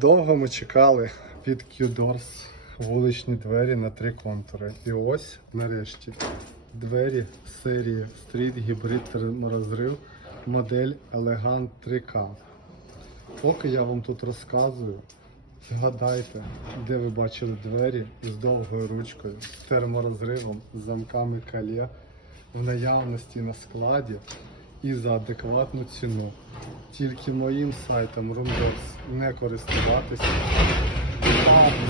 Довго ми чекали від Q-Doors вуличні двері на три контури. І ось нарешті двері серії Street Hybrid терморозрив модель Elegant 3K. Поки я вам тут розказую, згадайте, де ви бачили двері з довгою ручкою, терморозривом, з замками калє в наявності на складі і за адекватну ціну. Тільки моїм сайтом Roomdoors не користуватися.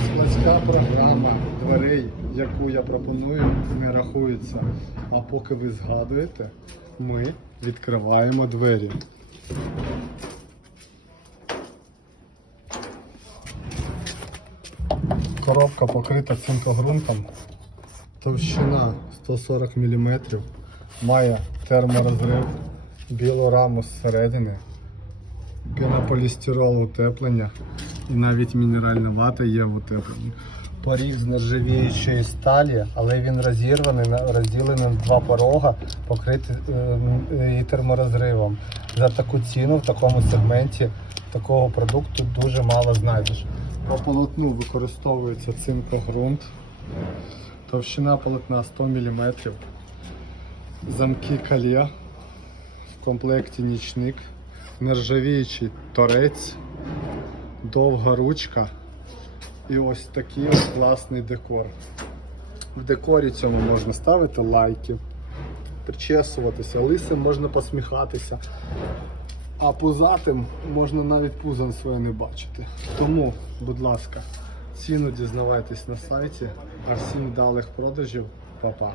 Складська програма дверей, яку я пропоную, не рахується. А поки ви згадуєте, ми відкриваємо двері. Коробка покрита цинкогрунтом. Товщина 140 мм. Має терморозрив, білу раму зсередини, пінополістирол утеплення і навіть мінеральна вата є в утепленні. Поріг з нержавіючої сталі, але він розірваний, розділений на два порога, покритий е, терморозривом. За таку ціну в такому сегменті такого продукту дуже мало знайдеш. По полотну використовується цинкогрунт. Товщина полотна 100 мм. Замки калья. Комплекті нічник. Нержавіючий торець. Довга ручка. І ось такий ось класний декор. В декорі цьому можна ставити лайки, причесуватися, лисим можна посміхатися. А пузатим можна навіть пузом своє не бачити. Тому, будь ласка, ціну дізнавайтесь на сайті. А всім вдалих продажів, Па-па.